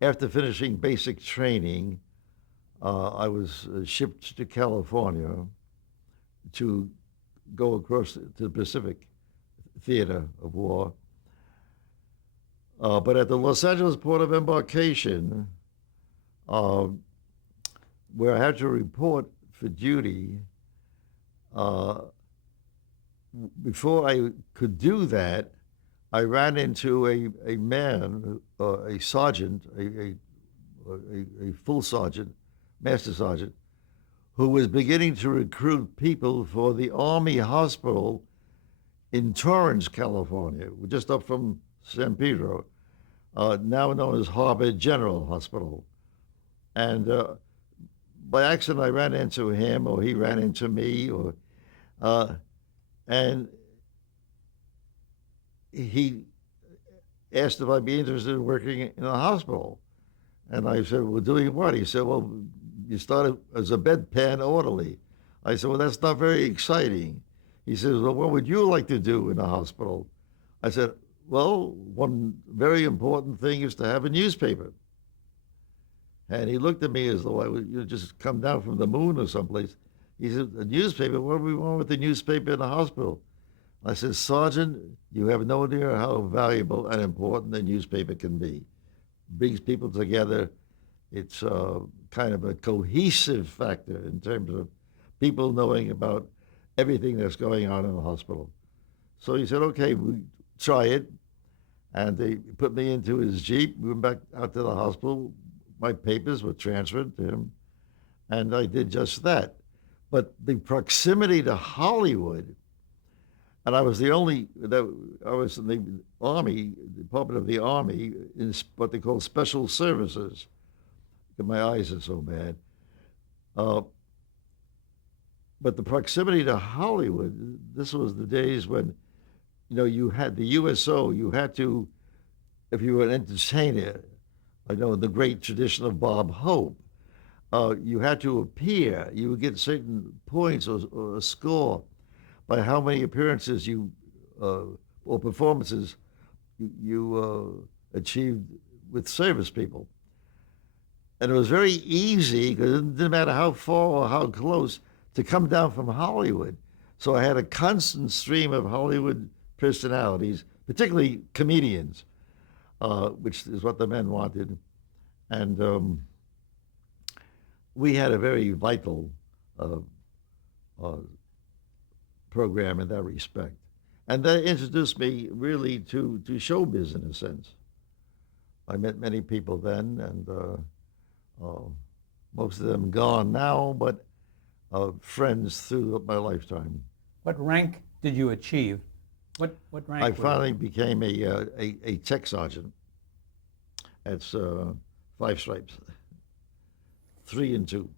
After finishing basic training, I was shipped to California to go across to the Pacific theater of war. But at the Los Angeles port of embarkation, uh, where I had to report for duty, uh, before I could do that, I ran into a man, a sergeant, a full sergeant, master sergeant, who was beginning to recruit people for the Army Hospital in Torrance, California, just up from San Pedro, now known as Harbor General Hospital. And by accident, I ran into him, or he ran into me, or uh, and he asked if I'd be interested in working in a hospital. And I said, "Well, doing what?" He said, "Well, you started as a bedpan orderly." I said, "Well, that's not very exciting." He says, "Well, what would you like to do in a hospital?" I said, "Well, one very important thing is to have a newspaper." And he looked at me as though I would just come down from the moon or someplace. He said, "A newspaper? What do we want with the newspaper in the hospital?" I said, "Sergeant, you have no idea how valuable and important a newspaper can be. Brings people together. It's kind of a cohesive factor in terms of people knowing about everything that's going on in the hospital." So he said, "Okay, we try it." And they put me into his Jeep. We went back out to the hospital. My papers were transferred to him, and I did just that. But the proximity to Hollywood, and I was the only that I was in the Army, Department of the Army, in what they call special services. My eyes are so bad. Uh, but the proximity to Hollywood, this was the days when, you had the USO, you had to, if you were an entertainer, I know in the great tradition of Bob Hope, you had to appear. You would get certain points or a score by how many appearances or performances you achieved with service people. And it was very easy because it didn't matter how far or how close to come down from Hollywood. So I had a constant stream of Hollywood personalities, particularly comedians, which is what the men wanted. And we had a very vital uh, uh, program in that respect. And that introduced me really to show business in a sense. I met many people then, and most of them gone now, but friends through my lifetime. What rank did you achieve? What I rank were you? finally became a tech sergeant. That's five stripes, 3 and 2.